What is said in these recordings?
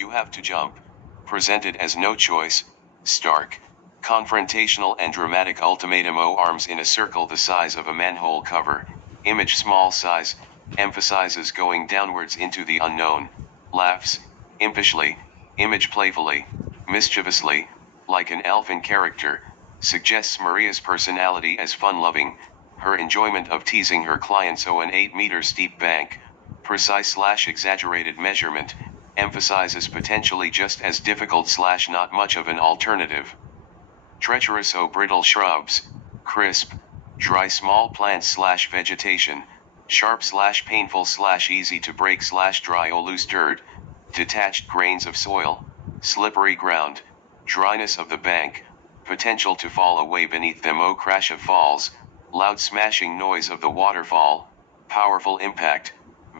You have to jump. Presented as no choice, stark, confrontational and dramatic ultimatum. Arms in a circle the size of a manhole cover, image small size, emphasizes going downwards into the unknown, laughs, impishly, image playfully, mischievously, like an elfin character, suggests Maria's personality as fun-loving, her enjoyment of teasing her clients. An 8-meter steep bank, precise/exaggerated measurement, emphasizes potentially just as difficult/not much of an alternative. Treacherous. Brittle shrubs, crisp, dry small plants/vegetation, sharp/painful/easy to break/dry. Loose dirt, detached grains of soil, slippery ground, dryness of the bank, potential to fall away beneath them. Crash of falls, loud smashing noise of the waterfall, powerful impact,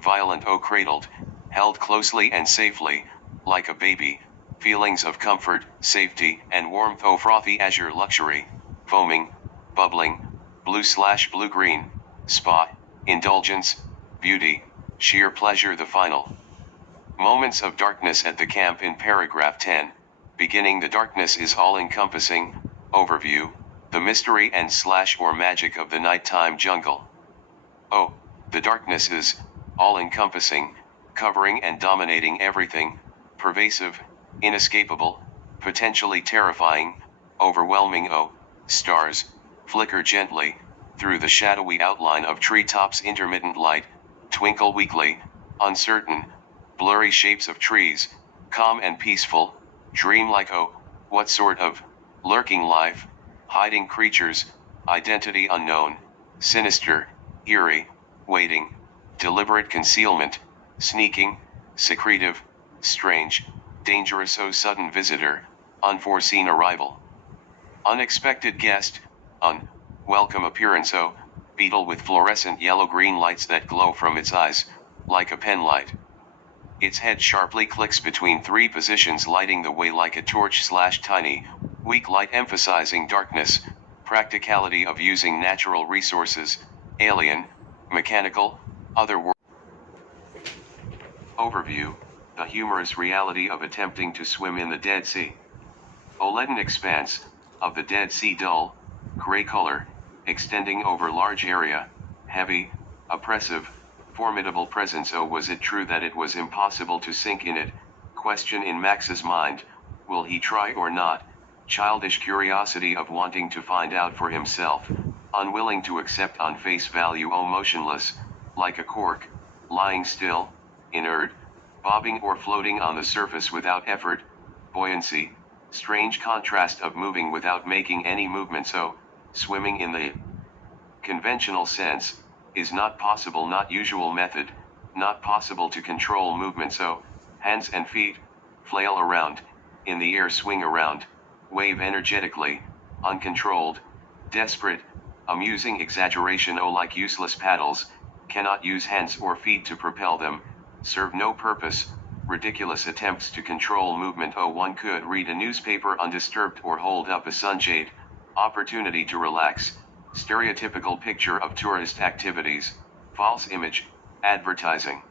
violent. Cradled, held closely and safely, like a baby, feelings of comfort, safety, and warmth. Frothy azure luxury, foaming, bubbling, blue/blue-green, spot, indulgence, beauty, sheer pleasure. The final moments of darkness at the camp in paragraph 10. Beginning. The darkness is all-encompassing. Overview, the mystery and/or magic of the nighttime jungle. The darkness is all-encompassing, covering and dominating everything, pervasive, inescapable, potentially terrifying, overwhelming. Stars flicker gently through the shadowy outline of treetops. Intermittent light, twinkle weakly, uncertain, blurry shapes of trees, calm and peaceful, dreamlike. What sort of lurking life, hiding creatures, identity unknown, sinister, eerie, waiting, deliberate concealment, sneaking, secretive, strange, dangerous. Sudden visitor, unforeseen arrival, unexpected guest, unwelcome appearance. Beetle with fluorescent yellow-green lights that glow from its eyes, like a penlight. Its head sharply clicks between 3 positions, lighting the way like a torch/tiny, weak light, emphasizing darkness, practicality of using natural resources, alien, mechanical, otherworldly. Overview, the humorous reality of attempting to swim in the Dead Sea. Leaden expanse of the Dead Sea, dull, gray color, extending over large area, heavy, oppressive, formidable presence. Was it true that it was impossible to sink in it? Question in Max's mind, will he try or not? Childish curiosity of wanting to find out for himself, unwilling to accept on face value. Motionless, like a cork, lying still, inert, bobbing or floating on the surface without effort, buoyancy, strange contrast of moving without making any movement. Swimming in the conventional sense is not possible, not usual method, not possible to control movement. Hands and feet flail around, in the air, swing around, wave energetically, uncontrolled, desperate, amusing exaggeration. Like useless paddles, cannot use hands or feet to propel them, serve no purpose, ridiculous attempts to control movement. One could read a newspaper undisturbed or hold up a sunshade, opportunity to relax, stereotypical picture of tourist activities, false image, advertising.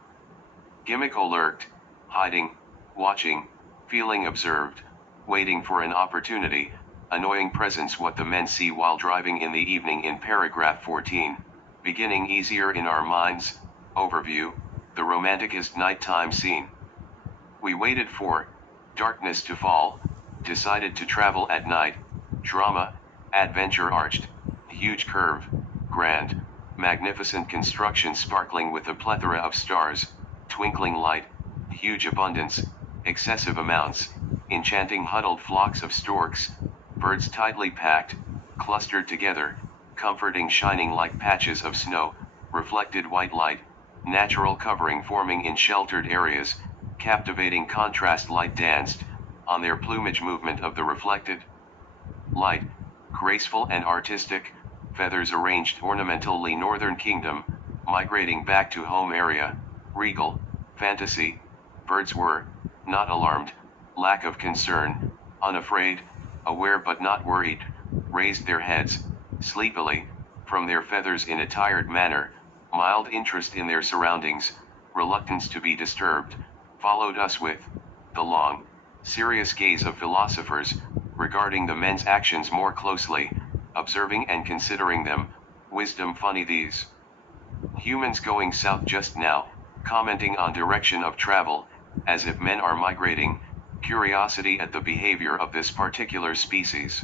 Gimmick. Lurked, hiding, watching, feeling observed, waiting for an opportunity, annoying presence. What the men see while driving in the evening in paragraph 14. Beginning. Easier in our minds. Overview, the romanticest nighttime scene. We waited for darkness to fall, decided to travel at night. Drama, adventure. Arched, huge curve, grand, magnificent construction, sparkling with a plethora of stars, twinkling light, huge abundance, excessive amounts, enchanting. Huddled flocks of storks, birds tightly packed, clustered together, comforting, shining like patches of snow, reflected white light, natural covering forming in sheltered areas, captivating contrast. Light danced on their plumage, movement of the reflected light, graceful and artistic, feathers arranged ornamentally. Northern Kingdom, migrating back to home area, regal, fantasy, birds were not alarmed, lack of concern, unafraid, aware but not worried, raised their heads, sleepily, from their feathers in a tired manner, mild interest in their surroundings, reluctance to be disturbed, followed us with the long, serious gaze of philosophers, regarding the men's actions more closely, observing and considering them, wisdom funny these humans going south just now, commenting on direction of travel, as if men are migrating, curiosity at the behavior of this particular species.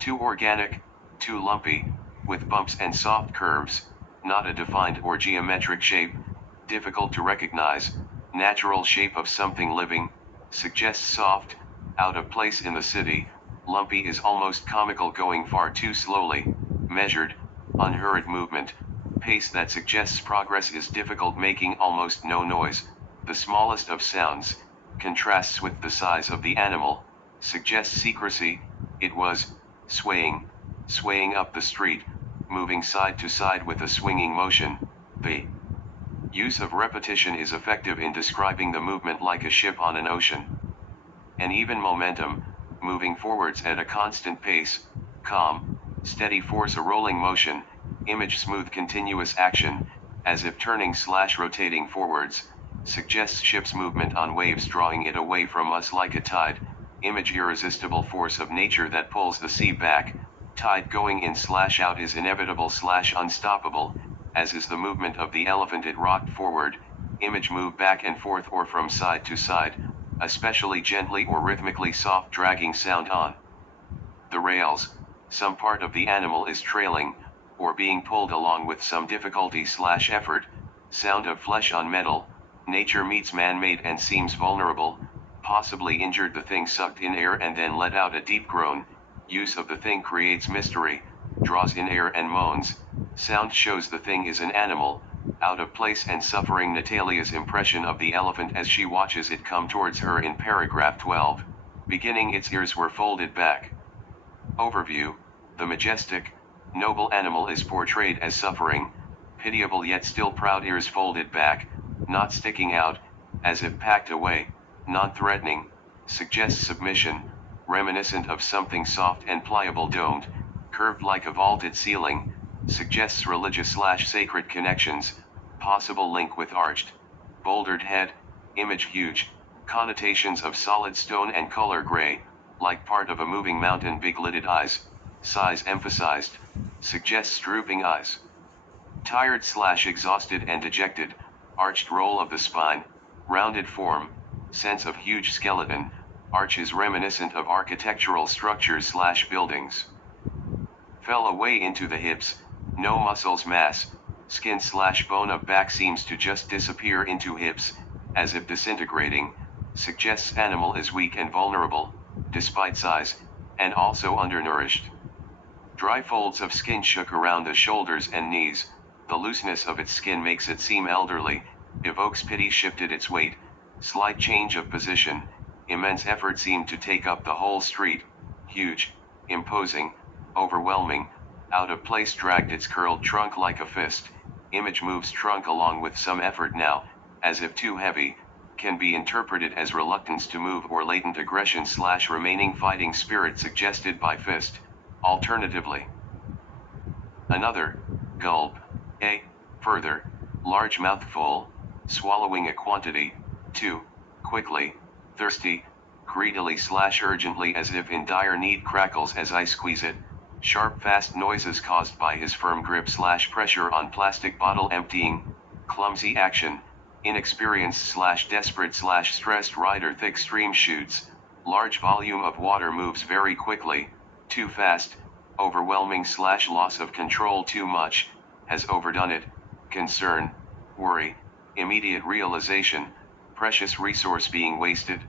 Too organic, too lumpy, with bumps and soft curves, not a defined or geometric shape, difficult to recognize, natural shape of something living, suggests soft, out of place in the city, lumpy is almost comical going far too slowly, measured, unhurried movement, pace that suggests progress is difficult making almost no noise, the smallest of sounds, contrasts with the size of the animal, suggests secrecy, it was, swaying up the street, moving side to side with a swinging motion, the use of repetition is effective in describing the movement like a ship on an ocean. An even momentum, moving forwards at a constant pace, calm, steady force a rolling motion, image smooth continuous action, as if turning/rotating forwards, suggests ship's movement on waves drawing it away from us like a tide, image irresistible force of nature that pulls the sea back, tide going in/out is inevitable/unstoppable, as is the movement of the elephant it rocked forward, image move back and forth or from side to side, especially gently or rhythmically soft dragging sound on the rails, some part of the animal is trailing, or being pulled along with some difficulty/effort, sound of flesh on metal, nature meets man-made and seems vulnerable, possibly injured the thing sucked in air and then let out a deep groan, use of the thing creates mystery, draws in air and moans, sound shows the thing is an animal, out of place and suffering Natalia's impression of the elephant as she watches it come towards her in paragraph 12, beginning its ears were folded back. Overview, the majestic, noble animal is portrayed as suffering, pitiable yet still proud ears folded back, not sticking out, as if packed away, non-threatening, suggests submission, reminiscent of something soft and pliable domed, curved like a vaulted ceiling, suggests religious/sacred connections, possible link with arched, bouldered head, image huge, connotations of solid stone and color gray, like part of a moving mountain big lidded eyes, size emphasized, suggests drooping eyes. Tired/exhausted and dejected, arched roll of the spine, rounded form, sense of huge skeleton, arches reminiscent of architectural structures/buildings. Fell away into the hips, no muscles mass, skin/bone of back seems to just disappear into hips, as if disintegrating, suggests animal is weak and vulnerable, despite size, and also undernourished. Dry folds of skin shook around the shoulders and knees, the looseness of its skin makes it seem elderly, evokes pity shifted its weight, slight change of position, immense effort seemed to take up the whole street, huge, imposing, overwhelming, out of place dragged its curled trunk like a fist, image moves trunk along with some effort now, as if too heavy, can be interpreted as reluctance to move or latent aggression/remaining fighting spirit suggested by fist, alternatively. Another, gulp, further, large mouthful, swallowing a quantity, 2, quickly, thirsty, greedily/urgently as if in dire need crackles as I squeeze it, sharp fast noises caused by his firm grip/pressure on plastic bottle emptying, clumsy action, inexperienced/desperate/stressed rider thick stream shoots, large volume of water moves very quickly, too fast, overwhelming/loss of control too much, has overdone it, concern, worry, immediate realization, precious resource being wasted.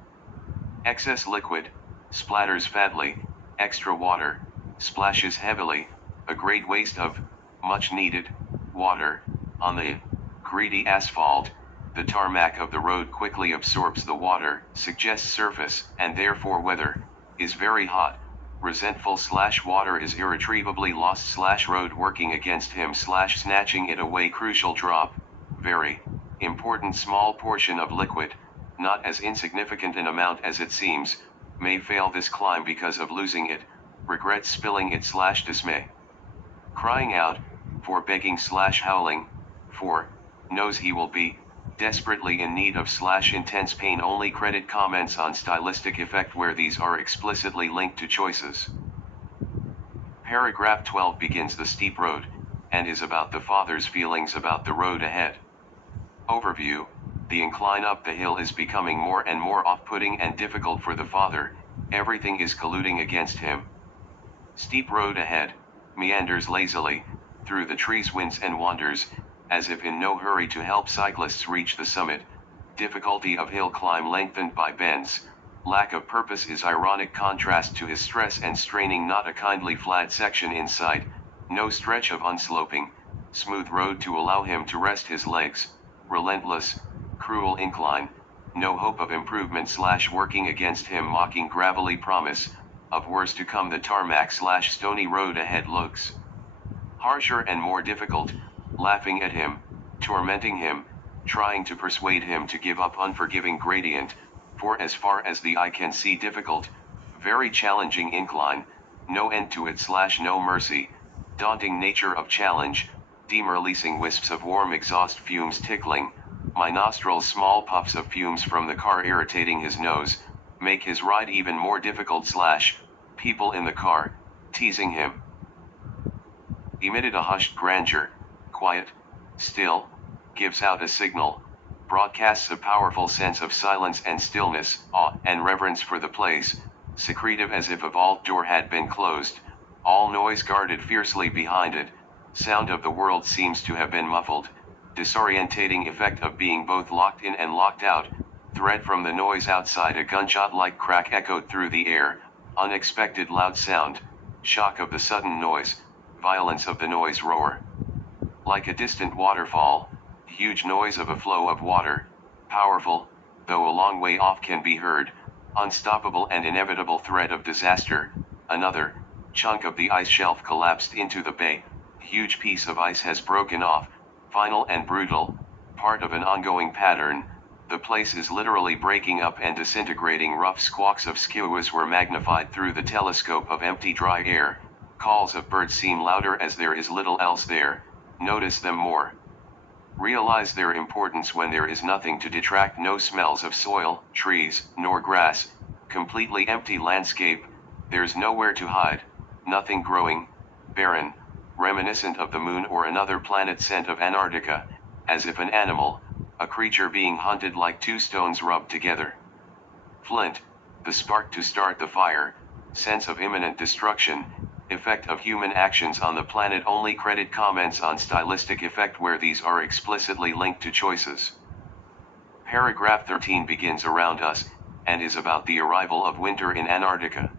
Excess liquid, splatters fatly, extra water, splashes heavily, a great waste of, much needed, water, on the greedy asphalt, the tarmac of the road quickly absorbs the water, suggests surface, and therefore weather, is very hot, resentful/water is irretrievably lost/road working against him/snatching it away crucial drop, very, important small portion of liquid, not as insignificant an amount as it seems, may fail this climb because of losing it, regrets spilling it/dismay. Crying out, for begging/howling, for, knows he will be, desperately in need of / intense pain. Only credit comments on stylistic effect where these are explicitly linked to choices. Paragraph 12 begins the steep road, and is about the father's feelings about the road ahead. Overview: the incline up the hill is becoming more and more off-putting and difficult for the father, everything is colluding against him. Steep road ahead, meanders lazily, through the trees, winds and wanders, as if in no hurry to help cyclists reach the summit. Difficulty of hill climb lengthened by bends, lack of purpose is ironic contrast to his stress and straining, not a kindly flat section in sight, no stretch of unsloping, smooth road to allow him to rest his legs, relentless, cruel incline, no hope of improvement / working against him, mocking gravelly promise of worse to come. The tarmac / stony road ahead looks harsher and more difficult, laughing at him, tormenting him, trying to persuade him to give up. Unforgiving gradient, for as far as the eye can see difficult, very challenging incline, no end to it / no mercy, daunting nature of challenge, releasing wisps of warm exhaust fumes tickling my nostrils, small puffs of fumes from the car irritating his nose, make his ride even more difficult / people in the car, teasing him. Emitted a hushed grandeur, quiet, still, gives out a signal, broadcasts a powerful sense of silence and stillness, awe and reverence for the place, secretive as if a vault door had been closed, all noise guarded fiercely behind it, sound of the world seems to have been muffled, disorientating effect of being both locked in and locked out, threat from the noise outside, a gunshot-like crack echoed through the air, unexpected loud sound, shock of the sudden noise, violence of the noise roar. Like a distant waterfall, huge noise of a flow of water, powerful, though a long way off can be heard, unstoppable and inevitable threat of disaster. Another chunk of the ice shelf collapsed into the bay, huge piece of ice has broken off, final and brutal, part of an ongoing pattern, the place is literally breaking up and disintegrating. Rough squawks of skuas were magnified through the telescope of empty dry air, calls of birds seem louder as there is little else there, notice them more. Realize their importance when there is nothing to detract, no smells of soil, trees, nor grass, completely empty landscape, there's nowhere to hide, nothing growing, barren, reminiscent of the moon or another planet, scent of Antarctica, as if an animal, a creature being hunted, like two stones rubbed together. Flint, the spark to start the fire, sense of imminent destruction, effect of human actions on the planet. Only credit comments on stylistic effect where these are explicitly linked to choices. Paragraph 13 begins around us, and is about the arrival of winter in Antarctica.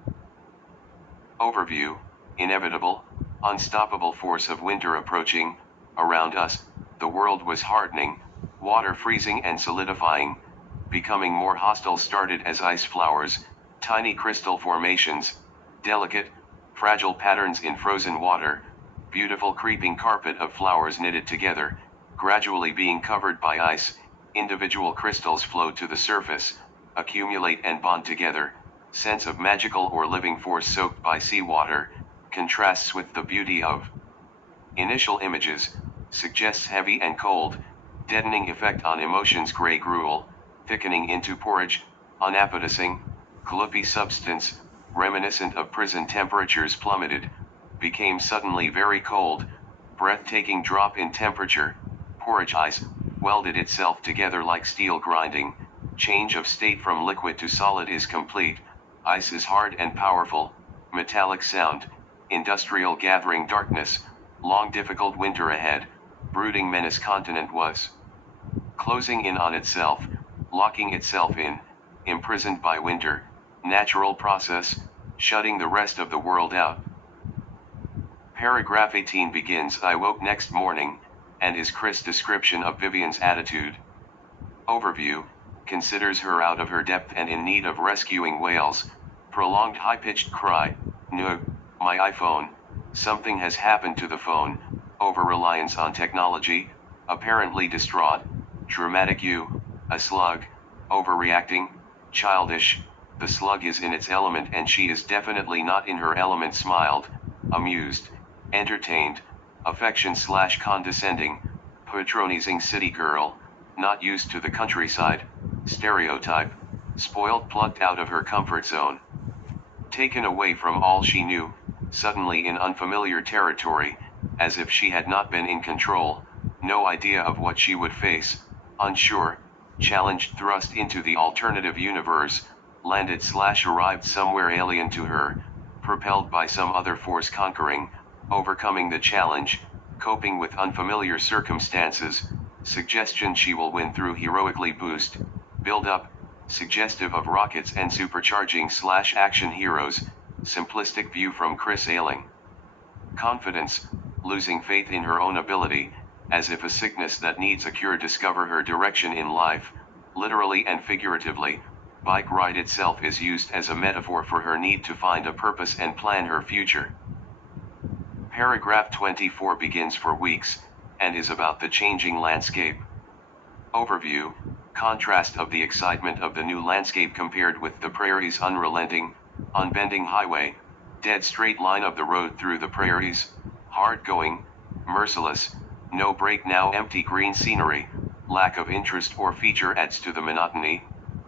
Overview: inevitable, unstoppable force of winter approaching. Around us, the world was hardening, water freezing and solidifying, becoming more hostile. Started as ice flowers, tiny crystal formations, delicate, fragile patterns in frozen water, beautiful creeping carpet of flowers knitted together, gradually being covered by ice. Individual crystals flow to the surface, accumulate and bond together, sense of magical or living force soaked by seawater, contrasts with the beauty of initial images, suggests heavy and cold, deadening effect on emotions. Gray gruel, thickening into porridge, unappetizing, gloopy substance, reminiscent of prison. Temperatures plummeted, became suddenly very cold, breathtaking drop in temperature. Porridge ice, welded itself together like steel grinding, change of state from liquid to solid is complete, ice is hard and powerful, metallic sound, industrial gathering darkness, long difficult winter ahead, brooding menace. Continent was closing in on itself, locking itself in, imprisoned by winter, natural process, shutting the rest of the world out. Paragraph 18 begins: I woke next morning, and is Chris' description of Vivian's attitude. Overview: considers her out of her depth and in need of rescuing. Wails, prolonged high-pitched cry, no, my iPhone, something has happened to the phone, over-reliance on technology, apparently distraught, dramatic a slug, overreacting, childish, the slug is in its element and she is definitely not in her element. Smiled, amused, entertained, affection / condescending, patronizing city girl, not used to the countryside, stereotype, spoiled, plucked out of her comfort zone. Taken away from all she knew, suddenly in unfamiliar territory, as if she had not been in control, no idea of what she would face, unsure, challenged, thrust into the alternative universe, landed/arrived somewhere alien to her, propelled by some other force, conquering, overcoming the challenge, coping with unfamiliar circumstances, suggestion she will win through heroically boost, build up, suggestive of rockets and supercharging/action heroes, simplistic view from Chris Ayling. Confidence, losing faith in her own ability, as if a sickness that needs a cure, discover her direction in life, literally and figuratively. Bike ride itself is used as a metaphor for her need to find a purpose and plan her future. Paragraph 24 begins for weeks, and is about the changing landscape. Overview, contrast of the excitement of the new landscape compared with the prairie's unrelenting, unbending highway, dead straight line of the road through the prairies, hard going, merciless, no break, now empty green scenery, lack of interest or feature adds to the monotony,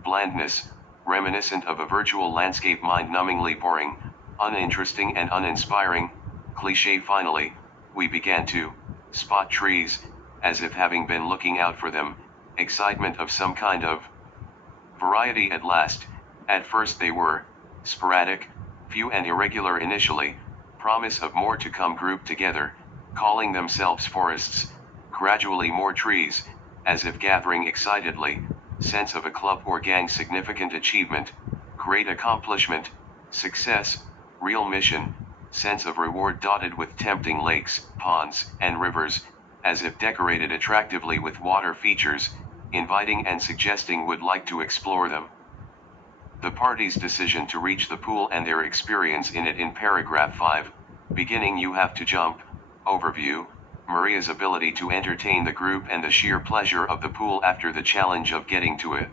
blandness, reminiscent of a virtual landscape, mind-numbingly boring, uninteresting and uninspiring, cliché. Finally, we began to spot trees, as if having been looking out for them, excitement of some kind of variety at last. At first they were sporadic, few and irregular initially, promise of more to come, grouped together, calling themselves forests, gradually more trees, as if gathering excitedly, sense of a club or gang, significant achievement, great accomplishment, success, real mission, sense of reward, dotted with tempting lakes, ponds, and rivers, as if decorated attractively with water features, inviting and suggesting would like to explore them. The party's decision to reach the pool and their experience in it in paragraph 5, beginning you have to jump, overview, Maria's ability to entertain the group and the sheer pleasure of the pool after the challenge of getting to it.